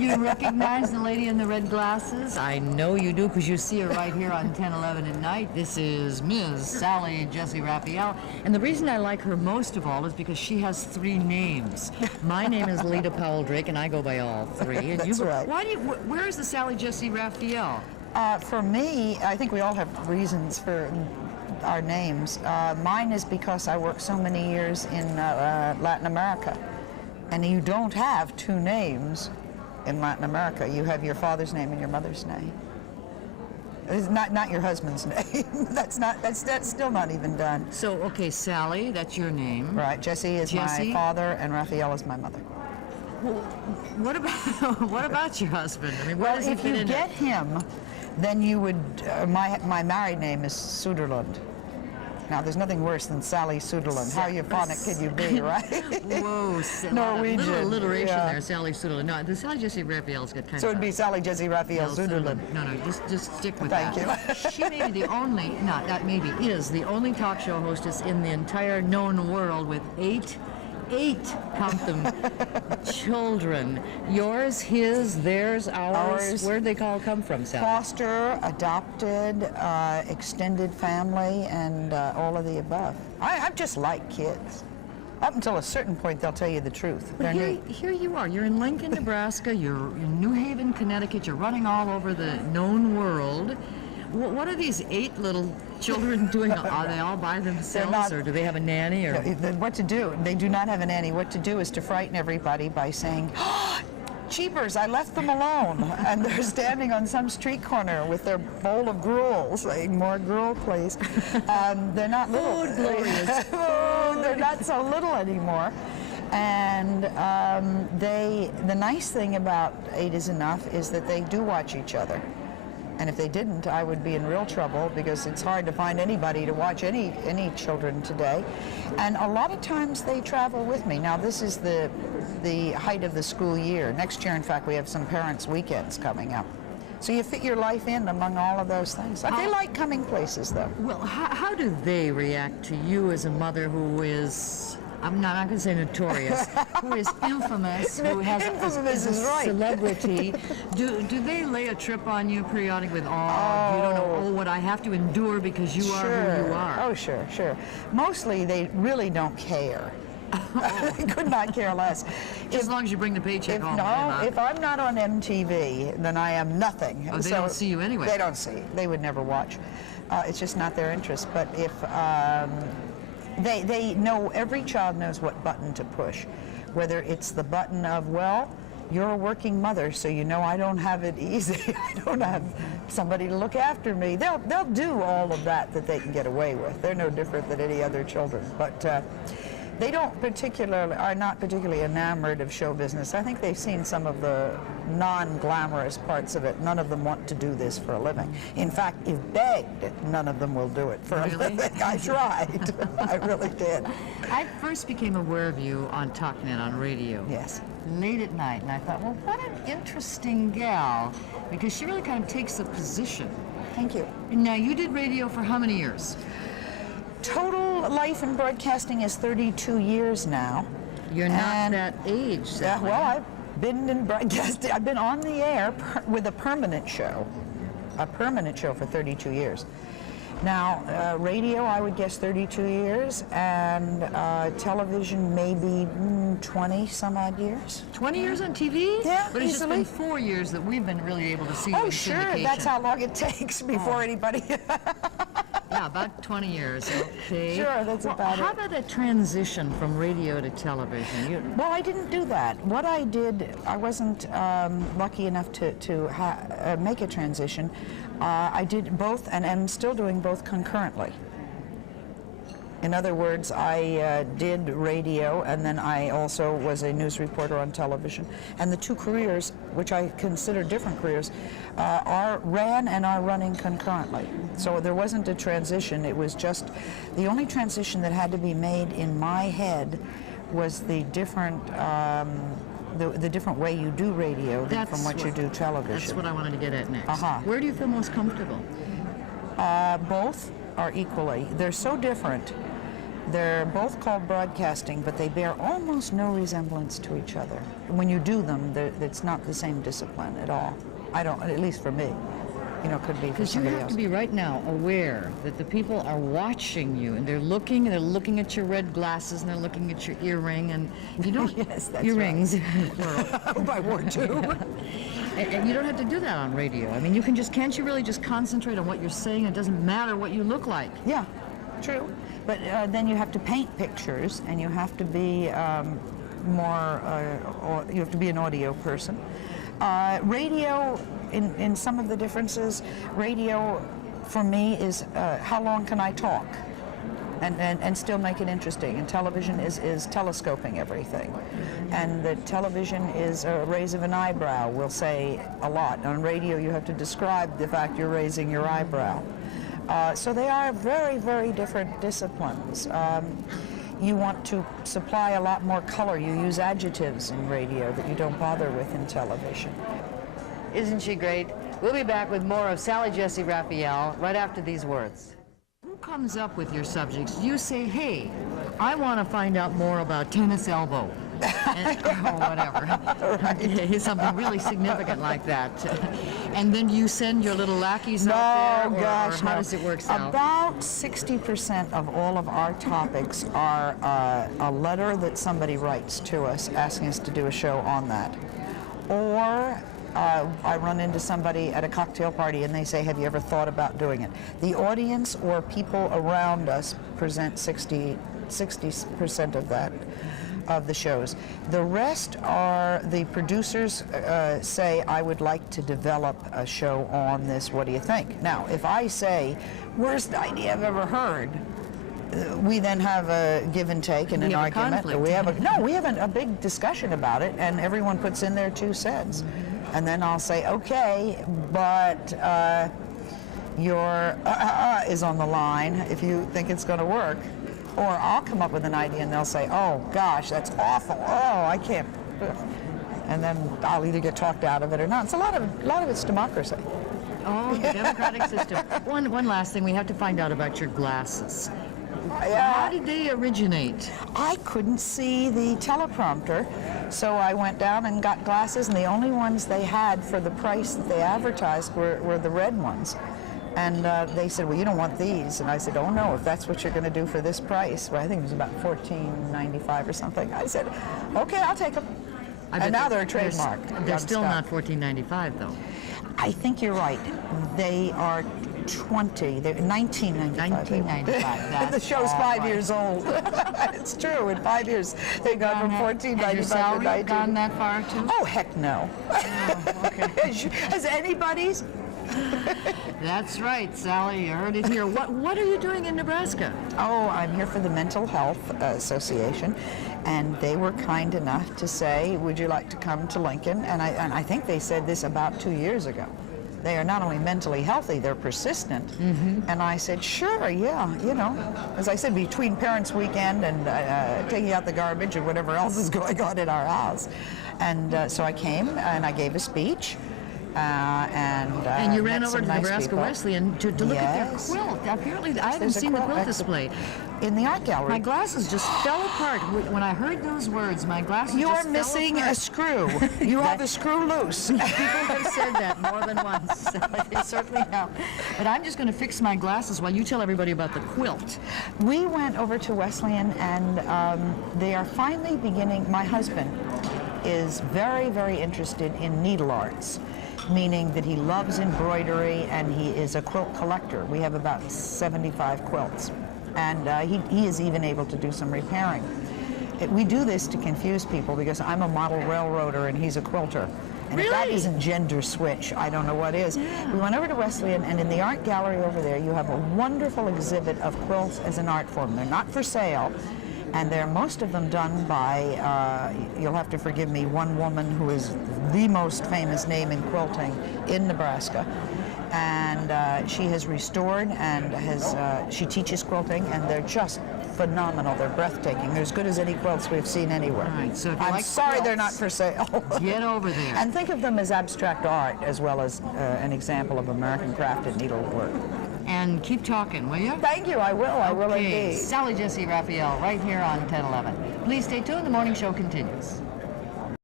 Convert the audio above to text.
You recognize the lady in the red glasses? I know you do, because you see her right here on 10/11 at night. This is Ms. Sally Jessy Raphael. And the reason I like her most of all is because she has 3 names. My name is Leta Powell, and I go by all 3. And That's right. Where is the Sally Jessy Raphael? For me, I think we all have reasons for our names. Mine is because I worked so many years in Latin America. And you don't have 2 names in Latin America. You have your father's name and your mother's name. It's not your husband's name. That's still not even done. So, okay, Sally, that's your name. Right. Jesse is my father, and Raphael is my mother. Well, what about your husband? I mean, where does he fit in? If you get him, then you would. My married name is Suderlund. Now, there's nothing worse than Sally Suderlund. How euphonic can you be, right? Whoa, Norwegian. A little alliteration there, Sally Suderlund. No, the Sally Jessy Raphael's got kind of. So it'd be Sally Jessy Raphael Suderlund. No, just stick with Thank that. you. She may be the only, is the only talk show hostess in the entire known world with 8, count them, children. Yours, his, theirs, ours. Where'd they all come from, Sally? Foster, adopted, extended family, and all of the above. I just like kids. Up until a certain point, they'll tell you the truth. But here you are. You're in Lincoln, Nebraska. You're in New Haven, Connecticut. You're running all over the known world. What are these 8 little children doing? Are they all by themselves, or do they have a nanny? Or what to do? They do not have a nanny. What to do is to frighten everybody by saying, "Oh, jeepers, I left them alone," and they're standing on some street corner with their bowl of gruel, saying, "More gruel, please." They're not little. Food, glorious. They're not so little anymore. And the nice thing about 8 is enough is that they do watch each other. And if they didn't, I would be in real trouble, because it's hard to find anybody to watch any children today. And a lot of times they travel with me. Now, this is the height of the school year. Next year, in fact, we have some parents' weekends coming up. So you fit your life in among all of those things. They like coming places, though. Well, how do they react to you as a mother who is, I'm not going to say notorious, who is infamous, who has Infamous a is right. celebrity? Do they lay a trip on you periodically with, you don't know, what I have to endure because you are who you are? Oh, sure. Mostly they really don't care. They could not care less. As long as you bring the paycheck home. If I'm not on MTV, then I am nothing. Oh, they don't see you anyway. They don't see. They would never watch. It's just not their interest. But if they know, every child knows what button to push, whether it's the button of, well, you're a working mother, so you know I don't have it easy. I don't have somebody to look after me. They'll do all of that they can get away with. They're no different than any other children. But they are not particularly enamored of show business. I think they've seen some of the non-glamorous parts of it. None of them want to do this for a living. In fact, if begged, none of them will do it for a living. I tried. I really did. I first became aware of you on TalkNet on radio. Yes. Late at night, and I thought, well, what an interesting gal, because she really kind of takes a position. Thank you. Now, you did radio for how many years? Total life in broadcasting is 32 years now. You're not that age, Sally. Well, I've been in broadcasting. I've been on the air with a permanent show for 32 years. Now, radio, I would guess 32 years, and television, maybe 20 some odd years. 20 years on TV? Yeah, but it's easily. just been 4 years that we've been really able to see you Oh, in sure, syndication. that's how long it takes before anybody... Yeah, about 20 years, okay. Sure, that's about it. How about that transition from radio to television? Well, I didn't do that. What I did, I wasn't lucky enough to make a transition. I did both, and am still doing both concurrently. In other words, I did radio, and then I also was a news reporter on television. And the 2 careers, which I consider different careers, ran and are running concurrently. So there wasn't a transition. It was just the only transition that had to be made in my head was the different the different way you do radio from what you do television. That's what I wanted to get at next. Uh-huh. Where do you feel most comfortable? Both are equally. They're so different. They're both called broadcasting, but they bear almost no resemblance to each other. When you do them, it's not the same discipline at all. I don't, at least for me. You know, could be for Because you somebody have else. to be right now aware that the people are watching you, and they're looking at your red glasses, and they're looking at your earring, and you don't Yes, that's earrings. I hope I wore two. And you don't have to do that on radio. I mean, can't you really just concentrate on what you're saying? It doesn't matter what you look like. Yeah, true. But then you have to paint pictures, and you have to be you have to be an audio person. Radio, in some of the differences, radio for me is how long can I talk? And still make it interesting. And television is telescoping everything. And the television is a raise of an eyebrow will say a lot. On radio, you have to describe the fact you're raising your eyebrow. So they are very, very different disciplines. You want to supply a lot more color. You use adjectives in radio that you don't bother with in television. Isn't she great? We'll be back with more of Sally Jessy Raphael right after these words. Who comes up with your subjects? You say, hey, I want to find out more about tennis elbow. Or whatever. Right. Something really significant like that. And then you send your little lackeys out there? Gosh, or how does it work, Sal? About 60% of all of our topics are a letter that somebody writes to us asking us to do a show on that. Or I run into somebody at a cocktail party and they say, have you ever thought about doing it? The audience or people around us present 60% of that. Of the shows. The rest are the producers say, I would like to develop a show on this, what do you think? Now, if I say, worst idea I've ever heard, we then have a give and take and an argument. We have a big discussion about it, and everyone puts in their 2 cents. Mm-hmm. And then I'll say, okay, but your is on the line if you think it's going to work. Or I'll come up with an idea and they'll say, oh gosh, that's awful. Oh, I can't. And then I'll either get talked out of it or not. It's a lot of it's democracy. Oh, the democratic system. One last thing, we have to find out about your glasses. How did they originate? I couldn't see the teleprompter, so I went down and got glasses, and the only ones they had for the price that they advertised were the red ones. And they said, well, you don't want these. And I said, oh, no, if that's what you're going to do for this price. Well, I think it was about $14.95 or something. I said, okay, I'll take them. And now they're trademarked. They're still not $14.95, though. I think you're right. They are they're $19.95. $19.95. The show's 5 years old. It's true. In 5 years, they got from $14.95 to $19. Gone that far, too? Oh, heck no. Oh, okay. Has anybody's? That's right, Sally. You heard it here. What are you doing in Nebraska? Oh, I'm here for the Mental Health Association, and they were kind enough to say, would you like to come to Lincoln? And I think they said this about 2 years ago. They are not only mentally healthy, they're persistent. Mm-hmm. And I said, sure, yeah, you know. As I said, between Parents' Weekend and taking out the garbage and whatever else is going on in our house. And so I came and I gave a speech. And you ran over to Nebraska Wesleyan to look at their quilt. Apparently, I haven't seen the quilt display. In the art gallery. My glasses just fell apart. When I heard those words, my glasses You just are missing a screw. You have a screw loose. People have said that more than once. They certainly have. But I'm just going to fix my glasses while you tell everybody about the quilt. We went over to Wesleyan, and they are finally beginning. My husband is very, very interested in needle arts, meaning that he loves embroidery and he is a quilt collector. We have about 75 quilts, and he is even able to do some repairing. We do this to confuse people because I'm a model railroader and he's a quilter. And if that isn't gender switch, I don't know what is. Yeah. We went over to Wesleyan, and in the art gallery over there, you have a wonderful exhibit of quilts as an art form. They're not for sale. And they're most of them done by, you'll have to forgive me, one woman who is the most famous name in quilting in Nebraska. And she has restored and she teaches quilting, and they're just phenomenal. They're breathtaking. They're as good as any quilts we've seen anywhere. Right, so I'm sorry quilts, they're not for sale. Get over there. And think of them as abstract art as well as an example of American crafted needlework. and keep talking, will you? Thank you. I will Okay, indeed. Sally Jessy Raphael, right here on 1011. Please stay tuned. The morning show continues.